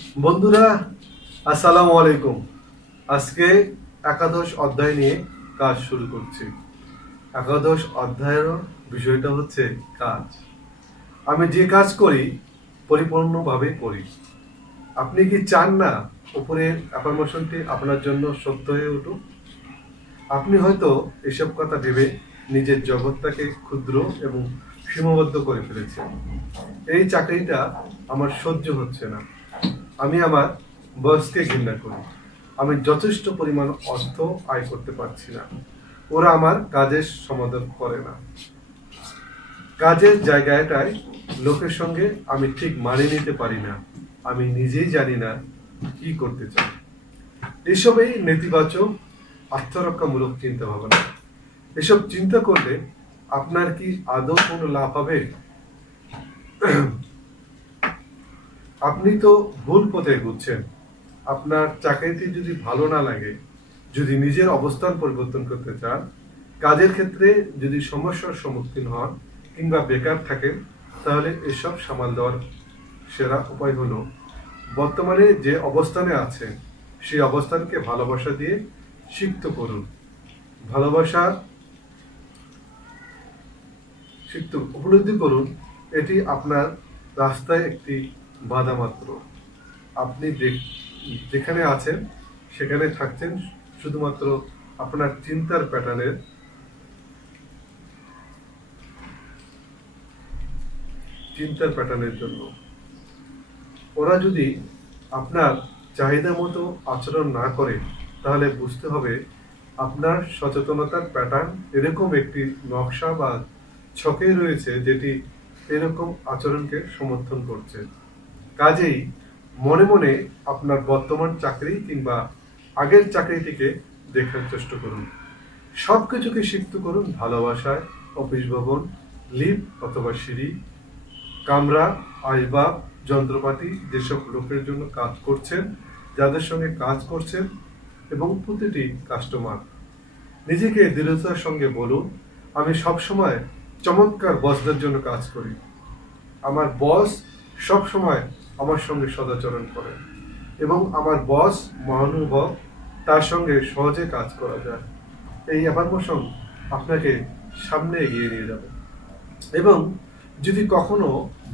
বন্ধুরা, আসসালামু আলাইকুম। আজকে একাদশ অধ্যায় নিয়ে কাজ শুরু করছি। একাদশ অধ্যায়ের বিষয়টা হচ্ছে কাজ। আমি যে কাজ করি পরিপূর্ণভাবে করি। আপনি কি চান না উপরের অ্যাফার্মেশনটি আপনার জন্য সত্য হয়ে উঠুক? আপনি হয়তো এসব কথা ভেবে নিজের জগৎটাকে ক্ষুদ্র এবং সীমাবদ্ধ করে ফেলেছেন। এই চাকরিটা আমার সহ্য হচ্ছে না। আমি আমার বসকে ঘৃণা করি। আমি যথেষ্ট পরিমাণ অর্থ আয় করতে পারছি না। ওরা আমার কাজের সমাধান করে না। কাজের জায়গাটায় লোকের সঙ্গে আমি ঠিক মানিয়ে নিতে পারি না। আমি নিজেই জানি না কি করতে চাই। এসবই নেতিবাচক আত্মরক্ষামূলক চিন্তা ভাবনা। এসব চিন্তা করলে আপনার কি আদৌ কোনো লাভ হবে? আপনি তো ভুল পথে এগুচ্ছেন। আপনার চাকরিটি যদি ভালো না লাগে, যদি নিজের অবস্থান পরিবর্তন করতে চান, কাজের ক্ষেত্রে যদি সমস্যার সম্মুখীন হন কিংবা বেকার থাকেন, তাহলে এসব সামাল দেওয়ার সেরা উপায় হলো বর্তমানে যে অবস্থানে আছেন সেই অবস্থানকে ভালোবাসা দিয়ে সিক্ত করুন। ভালোবাসা সিক্ত উপলব্ধি করুন, এটি আপনার রাস্তায় একটি বাধা মাত্র। আপনি যেখানে আছেন সেখানে থাকছেন শুধুমাত্র আপনার চিন্তার প্যাটার্নের জন্য। ওরা যদি আপনার চাহিদা মতো আচরণ না করে, তাহলে বুঝতে হবে আপনার সচেতনতার প্যাটার্ন এরকম একটি নকশা বা ছকে রয়েছে যেটি এরকম আচরণকে সমর্থন করছে। কাজেই মনে মনে আপনার বর্তমান চাকরি কিংবা আগের চাকরিটিকে দেখার চেষ্টা করুন। সবকিছুকে সিক্ত করুন ভালোবাসায়। অফিস ভবন, লিফট অথবা সিঁড়ি, কামরা, আসবাব, যন্ত্রপাতি, যেসব লোকের জন্য কাজ করছেন, যাদের সঙ্গে কাজ করছেন এবং প্রতিটি কাস্টমার। নিজেকে দৃঢ়তার সঙ্গে বলুন, আমি সবসময় চমৎকার বসদের জন্য কাজ করি। আমার বস সবসময় আমার সঙ্গে সদাচরণ করেন এবং আমার বস মহানুভব, তার সঙ্গে সহজে কাজ করা যায়। এই অ্যাফার্মেশন আপনাকে সামনে এগিয়ে নিয়ে যাবে। এবং যদি কখনো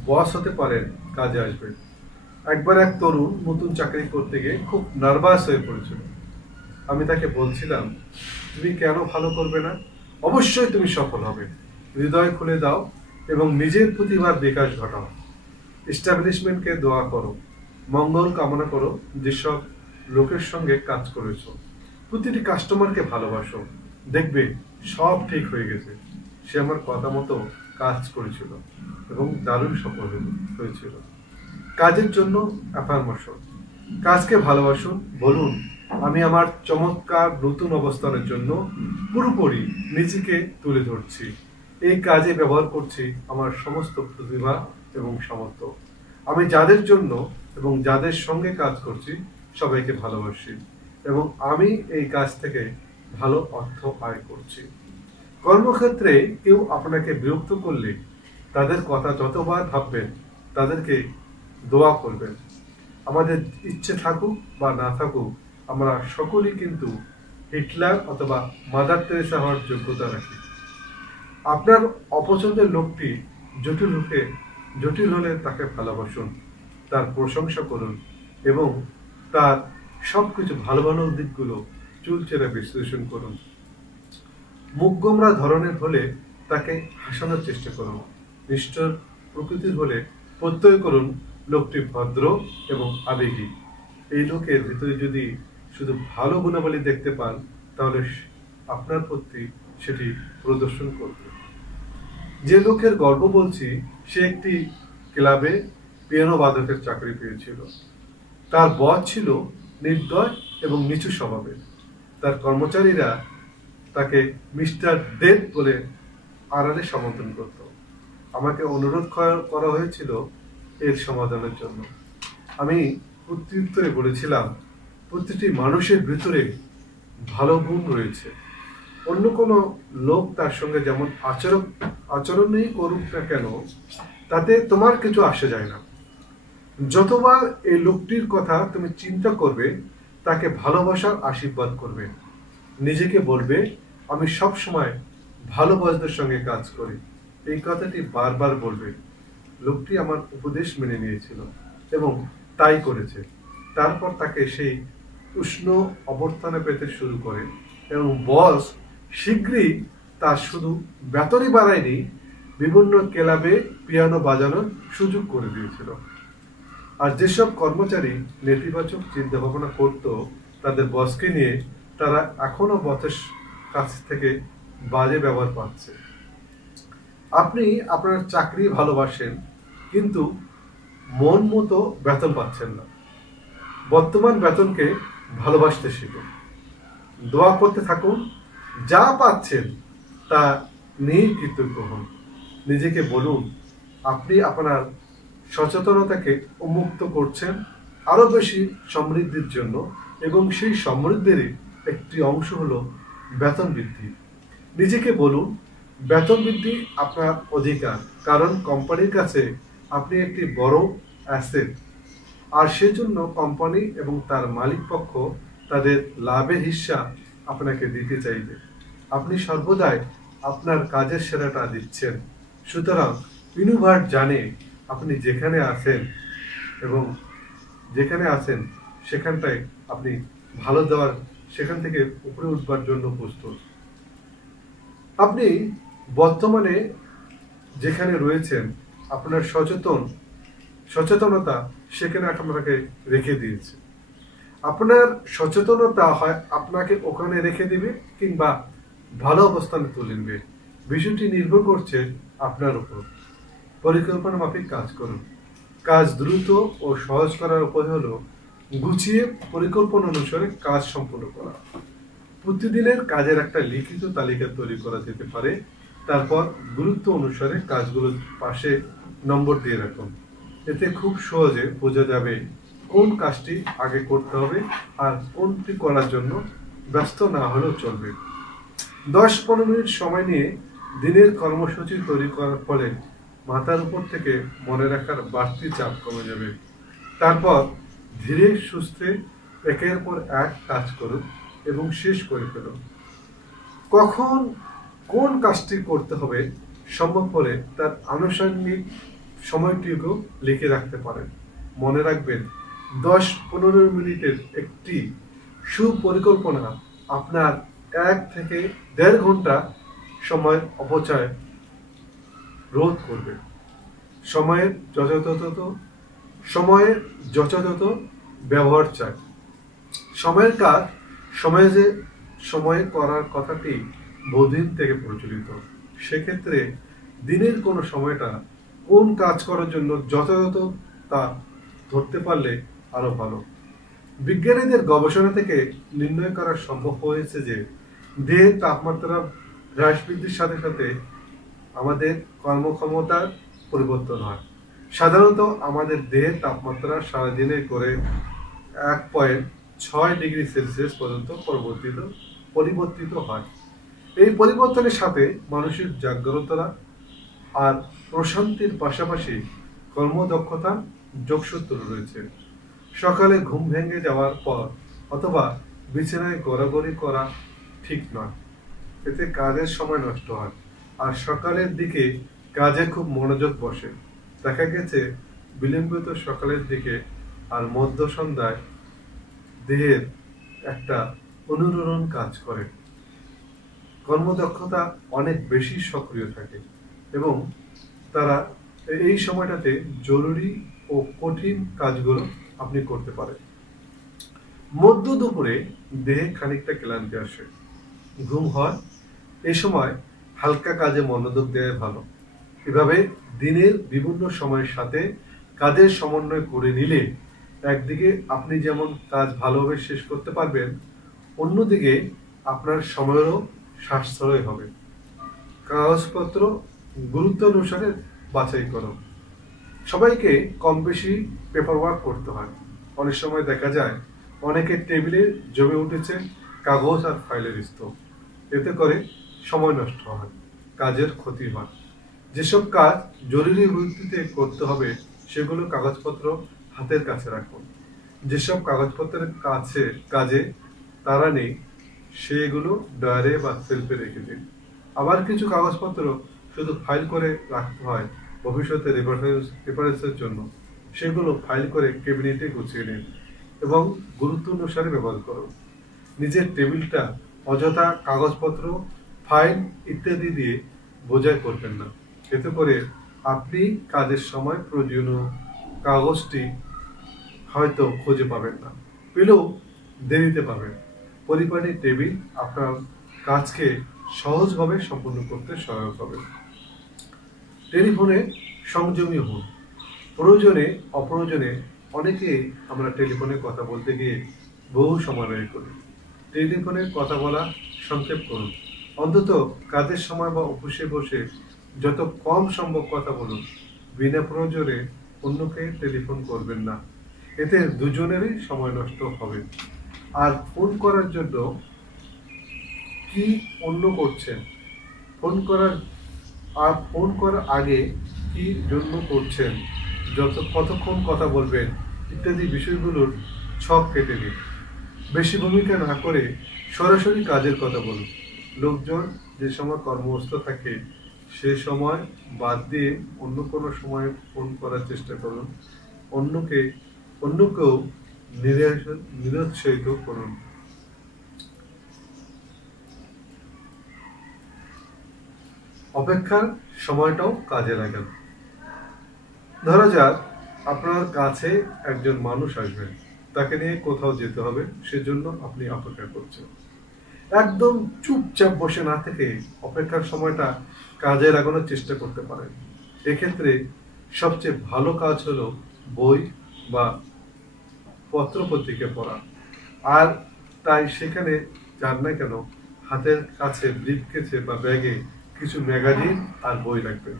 বস হতে পারেন, কাজে আসবেন। একবার এক তরুণ নতুন চাকরি করতে গিয়ে খুব নার্ভাস হয়ে পড়েছিল। আমি তাকে বলছিলাম, তুমি কেন ভালো করবে না? অবশ্যই তুমি সফল হবে। হৃদয় খুলে দাও এবং নিজের প্রতিভার বিকাশ ঘটাও। এস্টাবলিশমেন্টকে দোয়া করো, মঙ্গল কামনা করো। যেসব লোকের সঙ্গে কাজ করেছো, প্রতিটি কাস্টমারকে ভালোবাসো। দেখবে সব ঠিক হয়ে গেছে। সে আমার কথা মতো কাজ করেছিল এবং দারুণ সফল হয়েছিল। কাজের জন্য অ্যাফার্মেশন। কাজকে ভালোবাসুন। বলুন, আমি আমার চমৎকার নতুন অবস্থানের জন্য পুরোপুরি নিজেকে তুলে ধরছি। এই কাজে ব্যবহার করছি আমার সমস্ত প্রতিভা এবং সামর্থ্য। আমি যাদের জন্য এবং যাদের সঙ্গে কাজ করছি সবাইকে ভালোবাসি এবং আমি এই কাজ থেকে ভালো অর্থ আয় করছি। কর্মক্ষেত্রে কেউ আপনাকে বিরক্ত করলে তাদের কথা যতবার ভাববেন, তাদেরকে দোয়া করবেন। আমাদের ইচ্ছে থাকুক বা না থাকুক, আমরা সকলেই কিন্তু হিটলার অথবা মাদার তেরেসা হওয়ার যোগ্যতা রাখি। আপনার অপছন্দের লোকটি জটিল হলে তাকে ভালোবাসুন, তার প্রশংসা করুন এবং তার সবকিছু ভালো ভালো দিকগুলো চুলচেরা বিশ্লেষণ করুন। মুখ গোমরা ধরনের হলে তাকে হাসানোর চেষ্টা করুন। নিষ্ঠুর প্রকৃতির হলে প্রত্যয় করুন লোকটি ভদ্র এবং আবেগী। এই লোকের ভিতরে যদি শুধু ভালো গুণাবলী দেখতে পান, তাহলে আপনার প্রতি সেটি প্রদর্শন করবে। যে লোকের গল্প বলছি, সে একটি ক্লাবে পিয়ানো বাদকের চাকরি পেয়েছিল। তার বস ছিল নির্দয় এবং নিচু স্বভাবের। তার কর্মচারীরা তাকে মিস্টার ডেভ বলে আড়ালে সম্বোধন করত। আমাকে অনুরোধ করা হয়েছিল এর সমাধানের জন্য। আমি প্রত্যুত্তরে বলেছিলাম, প্রতিটি মানুষের ভিতরে ভালো গুণ রয়েছে। অন্য কোনো লোক তার সঙ্গে যেমন আচরণই করুক না কেন, তাতে তোমার কিছু আসে যায় না। যতবার এই লোকটির কথা তুমি চিন্তা করবে, তাকে ভালোবাসার আশীর্বাদ করবে। নিজেকে বলবে, আমি সব সময় ভালো বসদের সঙ্গে কাজ করি। এই কথাটি বারবার বলবে। লোকটি আমার উপদেশ মেনে নিয়েছিল এবং তাই করেছে। তারপর তাকে সেই উষ্ণ অভ্যর্থনা পেতে শুরু করে এবং বস শীঘ্রই তার শুধু বেতনই বাড়ায়নি, বিভিন্ন ক্লাবে পিয়ানো বাজানোর সুযোগ করে দিয়েছিল। আর যেসব কর্মচারী নেতিবাচক চিন্তা ভাবনা করত তাদের বসকে নিয়ে, তারা এখনো বসের কাছ থেকে বাজে ব্যবহার পাচ্ছে। আপনি আপনার চাকরি ভালোবাসেন, কিন্তু মন মতো বেতন পাচ্ছেন না। বর্তমান বেতনকে ভালোবাসতে শিখুন। দোয়া করতে থাকুন, যা পাচ্ছেন তা নিয়ে কৃতজ্ঞ হন। নিজেকে বলুন, আপনি আপনার সচেতনতাকে উন্মুক্ত করছেন আরো বেশি সমৃদ্ধির জন্য, এবং সেই সমৃদ্ধিরই একটি অংশ হলো বেতন বৃদ্ধি। নিজেকে বলুন, বেতন বৃদ্ধি আপনার অধিকার, কারণ কোম্পানির কাছে আপনি একটি বড় অ্যাসেট। আর সেজন্য কোম্পানি এবং তার মালিক পক্ষ তাদের লাভের হিস্সা আপনাকে দিতে চাইবে। আপনি সর্বদাই আপনার কাজের সেরাটা দিচ্ছেন। সুতরাং ইউনিভার্স জানে আপনি যেখানে আছেন এবং যেখানে আছেন সেখানটায় আপনি ভালো দেওয়ার, সেখান থেকে উপরে উঠবার জন্য প্রস্তুত। আপনি বর্তমানে যেখানে রয়েছেন, আপনার সচেতনতা সেখানে আপনাকে রেখে দিয়েছে। আপনার সচেতনতা হয় আপনাকে ওখানে রেখে দিবে কিংবা ভালো অবস্থানে তুলে নেবে। বিষয়টি নির্ভর করছে আপনার উপর। পরিকল্পনা মাফিক কাজ করুন। কাজ দ্রুত ও সহজ করার উপায় হলো গুছিয়ে পরিকল্পনা অনুসারে কাজ সম্পন্ন করা। প্রতিদিনের কাজের একটা লিখিত তালিকা তৈরি করা যেতে পারে। তারপর গুরুত্ব অনুসারে কাজগুলোর পাশে নম্বর দিয়ে রাখুন। এতে খুব সহজে বোঝা যাবে কোন কাজটি আগে করতে হবে আর কোনটি করার জন্য ব্যস্ত না হলেও চলবে। 10-15 মিনিট সময় নিয়ে দিনের কর্মসূচি তৈরি করার ফলে মাথার উপর থেকে মনে রাখার বাড়তি চাপ কমে যাবে। তারপর ধীরে সুস্থে একের পর এক কাজ করুন এবং শেষ করে ফেলুন। কখন কোন কাজটি করতে হবে সম্ভব হলে তার আনুষঙ্গিক সময়টিকে লিখে রাখতে পারেন। মনে রাখবেন, 10-15 মিনিটের একটি সুপরিকল্পনা আপনার 1 থেকে 1.5 ঘন্টা সময় অপচয় রোধ করবে। সময়ের যথাযথ ব্যবহার চাই। সময়ের কাজ সময়ে করার কথাটি বহুদিন থেকে প্রচলিত। সেক্ষেত্রে দিনের কোন সময়টা কোন কাজ করার জন্য যথাযথ তা ধরতে পারলে আরো ভালো। বিজ্ঞানীদের গবেষণা থেকে নির্ণয় করা সম্ভব হয়েছে যে দেহের তাপমাত্রা হ্রাস বৃদ্ধির সাথে সাথে আমাদের কর্মক্ষমতার পরিবর্তন হয়। সাধারণত আমাদের দেহের তাপমাত্রা সারাদিনে করে 1.6 ডিগ্রি সেলসিয়াস পর্যন্ত পরিবর্তিত হয়। এই পরিবর্তনের সাথে মানসিক জাগ্রততা আর প্রশান্তির পাশাপাশি কর্মদক্ষতা যোগসূত্র রয়েছে। সকালে ঘুম ভেঙে যাওয়ার পর অথবা বিছানায় গড়াগড়ি করা ঠিক নয়, এতে কাজের সময় নষ্ট হয় আর সকালের দিকে কাজে খুব মনোযোগ বসে। দেখা গেছে বিলম্বিত সকালের দিকে আর মধ্য সন্ধ্যায় দেহের একটা অনুরণন কাজ করে। কর্মদক্ষতা অনেক বেশি সক্রিয় থাকে এবং তারা এই সময়টাতে জরুরি ও কঠিন কাজগুলো আপনি করতে পারেন। মধ্য দুপুরে দেহে খানিকটা ক্লান্তি আসে, ঘুম হয়। এই সময় হালকা কাজে মনোযোগ দেওয়া ভালো। এভাবে দিনের বিভিন্ন সময়ের সাথে কাজের সমন্বয় করে নিলে একদিকে আপনি যেমন কাজ ভালোভাবে শেষ করতে পারবেন, অন্যদিকে আপনার সময়েরও সাশ্রয় হবে। কাগজপত্র গুরুত্ব অনুসারে বাছাই করো। সবাইকে কম বেশি পেপার ওয়ার্ক করতে হয়। অনেক সময় দেখা যায় অনেকের টেবিলে জমে উঠেছে কাগজ আর ফাইলের স্তূপ। এতে করে সময় নষ্ট হয়, কাজের ক্ষতি হয়। যেসব কাজ জরুরি ভিত্তিতে করতে হবে সেগুলো কাগজপত্র হাতের কাছে রাখুন। যেসব কাগজপত্রের কাজে তারা নেই সেগুলো ডয়ারে বা সেলফে রেখে দিন। আবার কিছু কাগজপত্র শুধু ফাইল করে রাখতে হয় ভবিষ্যতে রেফারেন্সের জন্য, সেগুলো ফাইল করে ক্যাবিনেটে গুছিয়ে নিন এবং গুরুত্ব অনুসারে ব্যবহার করুন। নিজের টেবিলটা অযথা কাগজপত্র, ফাইল ইত্যাদি দিয়ে বোঝাই করবেন না। এতে করে আপনি কাজের সময় প্রয়োজনীয় কাগজটি হয়তো খুঁজে পাবেন না, পেলেও দেরিতে পাবেন। পরিপাটি টেবিল আপনার কাজকে সহজভাবে সম্পন্ন করতে সহায়ক হবে। টেলিফোনে সংযমী হন। প্রয়োজনে অপ্রয়োজনে অনেকেই আমরা টেলিফোনে কথা বলতে গিয়ে বহু সময় ব্যয় করি। টেলিফোনে কথা বলা সংক্ষেপ করুন। অন্তত কাজের সময় বা অফিসে বসে যত কম সম্ভব কথা বলুন। বিনা প্রয়োজনে অন্যকে টেলিফোন করবেন না, এতে দুজনেরই সময় নষ্ট হবে। আর ফোন করার জন্য কি অন্য করছেন, ফোন করার আগে কি জন্য করছেন, কতক্ষণ কথা বলবেন ইত্যাদি বিষয়গুলোর ছক কেটে নিন। বেশি ভূমিকা না করে সরাসরি কাজের কথা বলুন। লোকজন যে সময় কর্মব্যস্ত থাকে সে সময় বাদ দিয়ে অন্য কোনো সময় ফোন করার চেষ্টা করুন। অন্যকেও নিরুৎসাহিত করুন। অপেক্ষার সময়টাও কাজে লাগান। ধরা যাক আপনার কাছে একজন মানুষ আসবেন, তাকে নিয়ে কোথাও যেতে হবে, সেজন্য আপনি অপেক্ষা করছেন। একদম চুপচাপ বসে না থেকে অপেক্ষার সময়টা কাজে লাগানোর চেষ্টা করতে পারেন। এক্ষেত্রে সবচেয়ে ভালো কাজ হলো বই বা পত্রপত্রিকা পড়া। আর তাই সেখানে যান না কেন, হাতের কাছে ব্রিফকেসে বা ব্যাগে কিছু ম্যাগাজিন আর বই রাখবেন।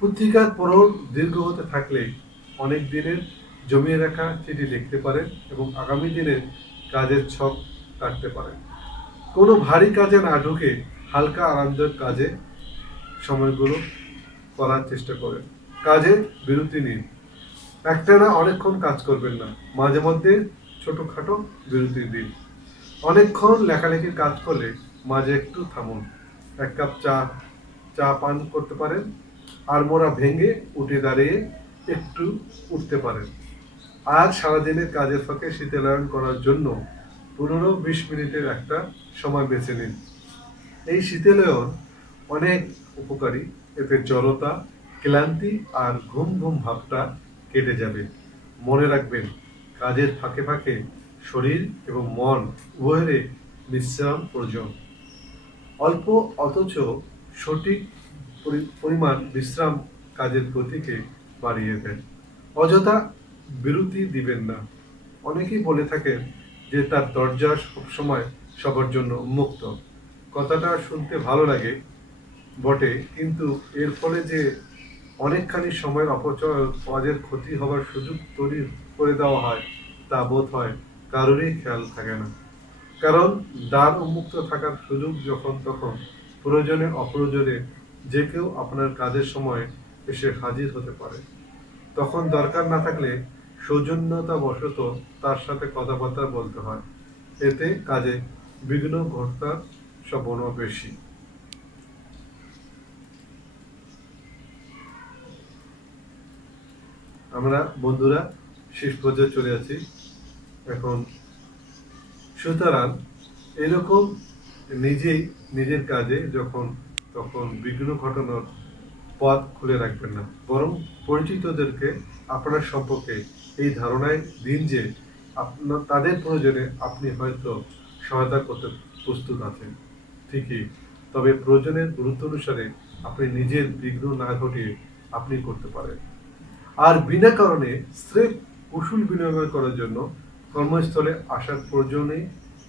পত্রিকার পড়ন দীর্ঘ হতে থাকলে অনেক দিনের জমিয়ে রাখা চিঠি লিখতে পারেন এবং আগামী দিনের কাজের ছক কাটতে পারেন। কোনো ভারী কাজে না ঢুকে হালকা আরামদায়ক কাজে সময়গুলো করার চেষ্টা করেন। কাজে বিরতি নিন। একটানা অনেকক্ষণ কাজ করবেন না, মাঝে মধ্যে ছোটখাটো বিরতি দিন। অনেকক্ষণ লেখালেখির কাজ করলে মাঝে একটু থামুন, এক কাপ চা পান করতে পারেন, আড়মোড়া ভেঙে উঠে দাঁড়িয়ে একটু উঠতে পারেন। আর সারাদিনের কাজের ফাঁকে শীতলায়ন করার জন্য 15-20 মিনিটের একটা সময় বেছে নিন। এই শীতলায়ন অনেক উপকারী। এতে জড়তা, ক্লান্তি আর ঘুম ঘুম ভাবটা কেটে যাবে। মনে রাখবেন, কাজের ফাঁকে ফাঁকে শরীর এবং মন উভয়েরই বিশ্রাম প্রয়োজন। অল্প অথচ সঠিক পরিমাণ বিশ্রাম কাজের গতিকে বাড়িয়ে দেয়। অযথা বিরতি দিবেন না। অনেকেই বলে থাকেন যে তার দরজা সবসময় সবার জন্য উন্মুক্ত। কথাটা শুনতে ভালো লাগে বটে, কিন্তু এর ফলে যে অনেকখানি সময়ের অপচয়, কাজের ক্ষতি হওয়ার সুযোগ তৈরি করে দেওয়া হয় তা বোধ হয় কারোরই খেয়াল থাকে না। কারণ দ্বার উন্মুক্ত থাকার সুযোগ যখন তখন প্রয়োজনে অপ্রয়োজনে যে কেউ আপনার কাজের সময় এসে হাজির হতে পারে। তখন দরকার না থাকলে সৌজন্যতাবশত তার সাথে কথাবার্তা বলতে হয়। এতে কাজে বিঘ্ন ঘটার সম্ভাবনা বেশি। আমরা বন্ধুরা শেষ পর্যায়ে চলে আছি এখন। সুতরাং এরকম নিজেই নিজের কাজে তখন বিঘ্ন ঘটানোর পথ খুলে রাখবেন না, বরং পরিচিতদেরকে আপনার সম্পর্কে এই ধারণায় দিন যে তাদের প্রয়োজনে আপনি হয়তো সহায়তা করতে প্রস্তুত আছেন ঠিকই, তবে প্রয়োজনের গুরুত্ব অনুসারে আপনি নিজের বিঘ্ন না ঘটিয়ে আপনি করতে পারেন। আর বিনা কারণে স্রেফ কুশল বিনিময় করার জন্য কর্মস্থলে আসার প্রয়োজনে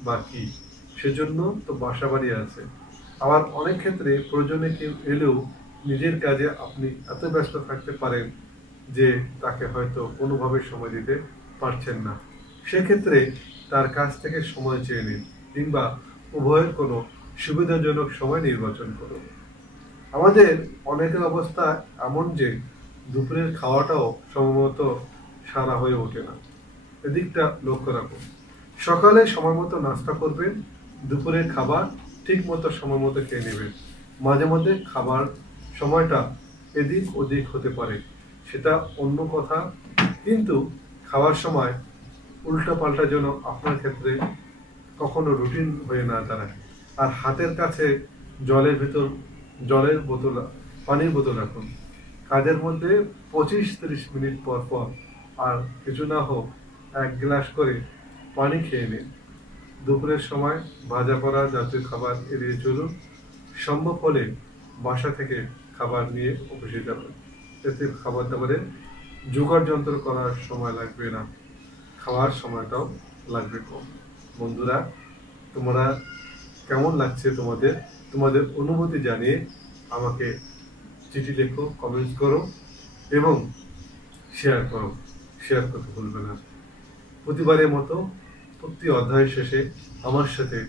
বা কি, সেজন্য তো বাসা বাড়ি আছে। আবার অনেক ক্ষেত্রে প্রয়োজনে কেউ এলেও নিজের কাজে আপনি এত ব্যস্ত থাকতে পারেন যে তাকে হয়তো কোনোভাবে সময় দিতে পারছেন না। সেক্ষেত্রে তার কাছ থেকে সময় চেয়ে নিন, কিংবা উভয়ের কোনো সুবিধাজনক সময় নির্বাচন করুন। আমাদের অনেকের অবস্থা এমন যে দুপুরের খাওয়াটাও সম্ভবত সারা হয়ে ওঠে না। এদিকটা লক্ষ্য রাখুন। সকালে সময় মতো নাস্তা করবেন, দুপুরের খাবার ঠিক মতো সময় মতো খেয়ে নেবেন। মাঝে মধ্যে খাবার সময়টা এদিক ওদিক হতে পারে, সেটা অন্য কথা, কিন্তু খাওয়ার সময় উল্টা পাল্টা যেন আপনার ক্ষেত্রে কখনো রুটিন হয়ে না দাঁড়ায়। আর হাতের কাছে জলের ভেতর জলের বোতল, পানির বোতল রাখুন। কাজের মধ্যে 25-30 মিনিট পর পর আর কিছু না হোক 1 গ্লাস করে পানি খেয়ে নিন। দুপুরের সময় ভাজা পোড়া জাতীয় খাবার এড়িয়ে চলুন। সম্ভব হলে বাসা থেকে খাবার নিয়ে অফিসে যাবেন, এতে খাবার দাবারের জোগাড় যন্ত্র করার সময় লাগবে না, খাওয়ার সময়টাও লাগবে কম। বন্ধুরা, তোমরা কেমন লাগছে তোমাদের তোমাদের অনুভূতি জানিয়ে আমাকে চিঠি লেখো, কমেন্টস করো এবং শেয়ার করতে ভুলবে না। প্রতিবারের মতো প্রতি অধ্যায় শেষে আমার সাথে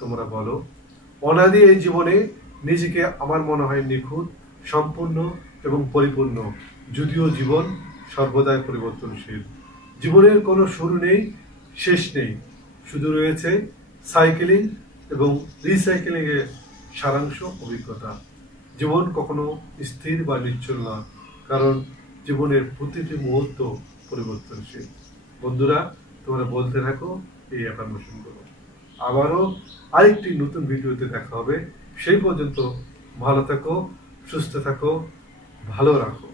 তোমরা বলো, অনাদি এই জীবনে নিজেকে আমার মনে হয় নিখুঁত, সম্পূর্ণ এবং পরিপূর্ণ, যদিও জীবন সর্বদাই পরিবর্তনশীল। জীবনের কোনো শুরু নেই, শেষ নেই, শুধু রয়েছে সাইকেলিং এবং রিসাইকেলিং এর সারাংশ অভিজ্ঞতা। জীবন কখনো স্থির বা নিশ্চল নয়, কারণ জীবনের প্রতিটি মুহূর্ত পরিবর্তনশীল। বন্ধুরা, তোমরা বলতে থাকো এই অ্যাফার্মেশনগুলো। আবারও আরেকটি নতুন ভিডিওতে দেখা হবে। সেই পর্যন্ত ভালো থাকো, সুস্থ থাকো, ভালো রাখো।